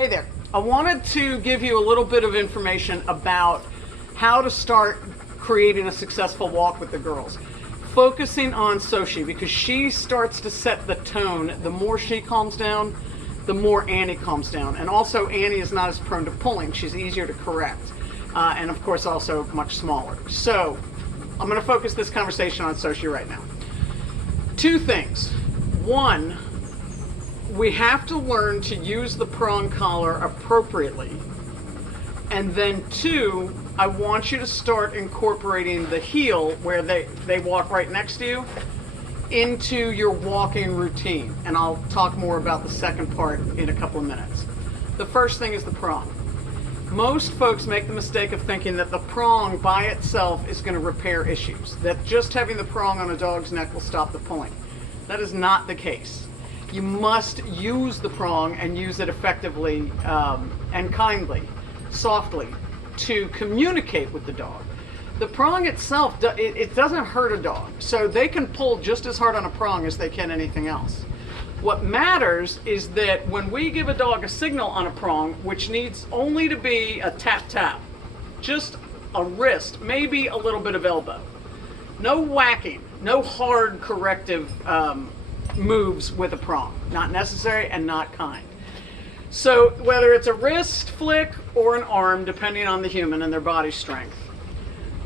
Hey there. I wanted to give you a little bit of information about how to start creating a successful walk with the girls. Focusing on Sochi, because she starts to set the tone. The more she calms down, the more Annie calms down. And also Annie is not as prone to pulling. She's easier to correct. And of course also much smaller. So I'm going to focus this conversation on Sochi right now. Two things. One, we have to learn to use the prong collar appropriately. And then two, I want you to start incorporating the heel where they walk right next to you into your walking routine. And I'll talk more about the second part in a couple of minutes. The first thing is the prong. Most folks make the mistake of thinking that the prong by itself is going to repair issues, that just having the prong on a dog's neck will stop the pulling. That is not the case. You must use the prong and use it effectively and kindly, softly, to communicate with the dog. The prong itself, it doesn't hurt a dog, so they can pull just as hard on a prong as they can anything else. What matters is that when we give a dog a signal on a prong, which needs only to be a tap tap, just a wrist, maybe a little bit of elbow, no whacking, no hard corrective moves with a prong, not necessary and not kind. So whether it's a wrist flick or an arm, depending on the human and their body strength,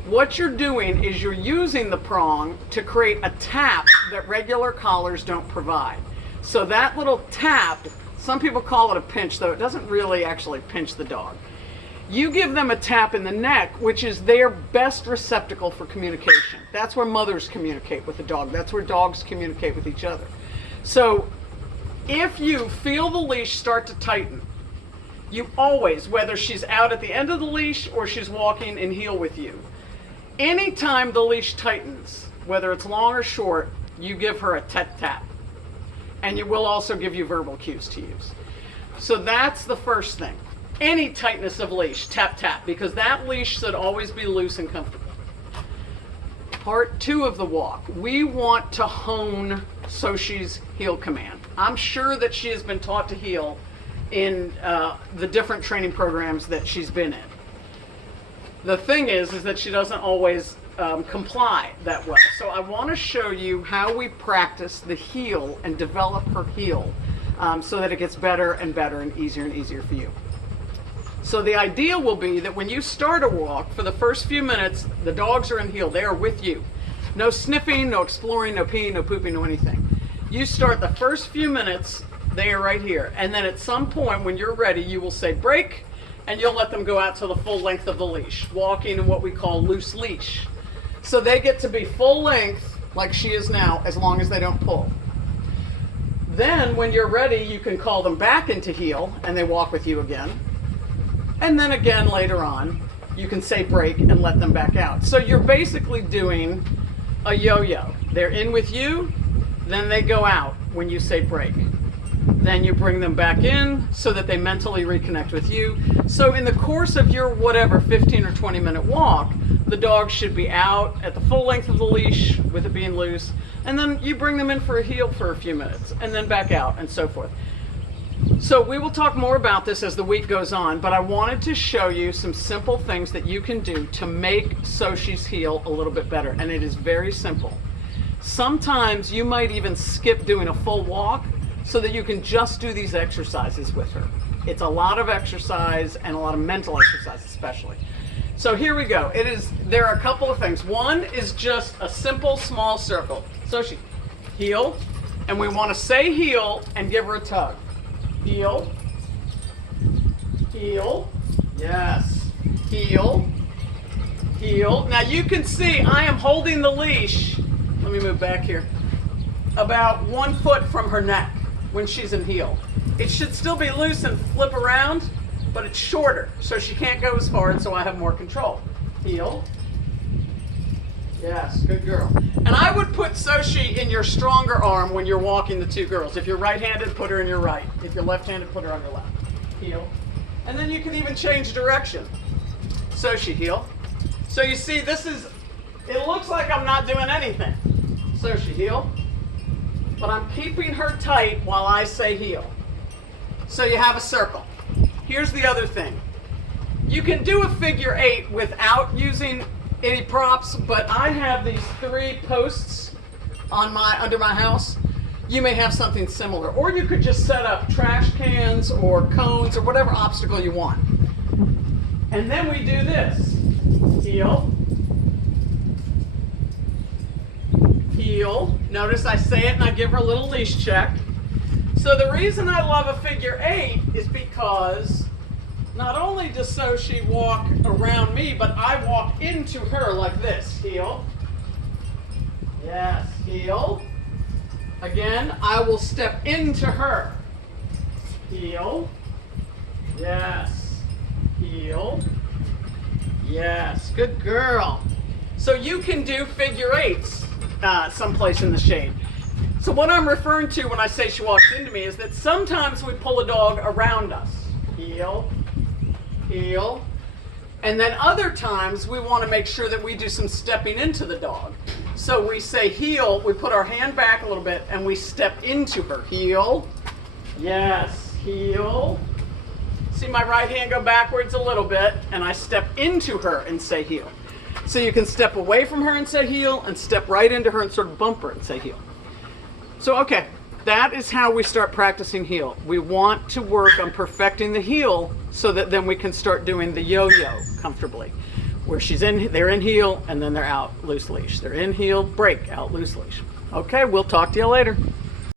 what you're doing is you're using the prong to create a tap that regular collars don't provide. So that little tap, some people call it a pinch, though it doesn't really actually pinch the dog. You give them a tap in the neck, which is their best receptacle for communication. That's where mothers communicate with the dog. That's where dogs communicate with each other. So if you feel the leash start to tighten, you always, whether she's out at the end of the leash or she's walking in heel with you, anytime the leash tightens, whether it's long or short, you give her a tap. And it will also give you verbal cues to use. So that's the first thing. Any tightness of leash, tap, because that leash should always be loose and comfortable. Part two of the walk, we want to hone Sochi's heel command. I'm sure that she has been taught to heel in the different training programs that she's been in. The thing is that she doesn't always comply that well. So I want to show you how we practice the heel and develop her heel so that it gets better and better and easier for you. So the idea will be that when you start a walk, for the first few minutes, the dogs are in heel. They are with you. No sniffing, no exploring, no peeing, no pooping, no anything. You start the first few minutes, they are right here. And then at some point when you're ready, you will say break, and you'll let them go out to the full length of the leash, walking in what we call loose leash. So they get to be full length, like she is now, as long as they don't pull. Then when you're ready, you can call them back into heel, and they walk with you again. And then again later on, you can say break and let them back out. So you're basically doing a yo-yo. They're in with you, then they go out when you say break. Then you bring them back in so that they mentally reconnect with you. So in the course of your whatever 15 or 20 minute walk, the dog should be out at the full length of the leash with it being loose. And then you bring them in for a heel for a few minutes and then back out and so forth. So we will talk more about this as the week goes on, but I wanted to show you some simple things that you can do to make Sochi's heel a little bit better. And it is very simple. Sometimes you might even skip doing a full walk so that you can just do these exercises with her. It's a lot of exercise and a lot of mental exercise especially. So here we go. There are a couple of things. One is just a simple small circle. Sochi, heel, and we want to say heel and give her a tug. Heel, heel, yes, heel, heel. Now you can see I am holding the leash, let me move back here, about 1 foot from her neck when she's in heel. It should still be loose and flip around, but it's shorter, so she can't go as far, and so I have more control. Heel. Yes, good girl. And I would put Sochi in your stronger arm when you're walking the two girls. If you're right-handed, put her in your right. If you're left-handed, put her on your left. Heel. And then you can even change direction. Sochi, heel. So you see, it looks like I'm not doing anything. Sochi, heel. But I'm keeping her tight while I say heel. So you have a circle. here's the other thing. You can do a figure 8 without using any props, but I have these 3 posts on under my house. You may have something similar, or you could just set up trash cans or cones or whatever obstacle you want. And then we do this. Heel. Heel. Notice I say it and I give her a little leash check. So the reason I love a figure 8 is because not only does Sochi walk around me, but I walk into her like this. Heel. Yes, heel. Again, I will step into her. Heel. Yes. Heel. Yes. Good girl. So you can do figure 8s someplace in the shade. So what I'm referring to when I say she walks into me is that sometimes we pull a dog around us. Heel. Heel. And then other times we want to make sure that we do some stepping into the dog. So we say heel, we put our hand back a little bit and we step into her. Heel. Yes, heel. See my right hand go backwards a little bit and I step into her and say heel. So you can step away from her and say heel and step right into her and sort of bump her and say heel. So okay, that is how we start practicing heel. We want to work on perfecting the heel so that then we can start doing the yo-yo comfortably. Where they're in heel and then they're out loose leash. They're in heel, break, out loose leash. Okay, we'll talk to you later.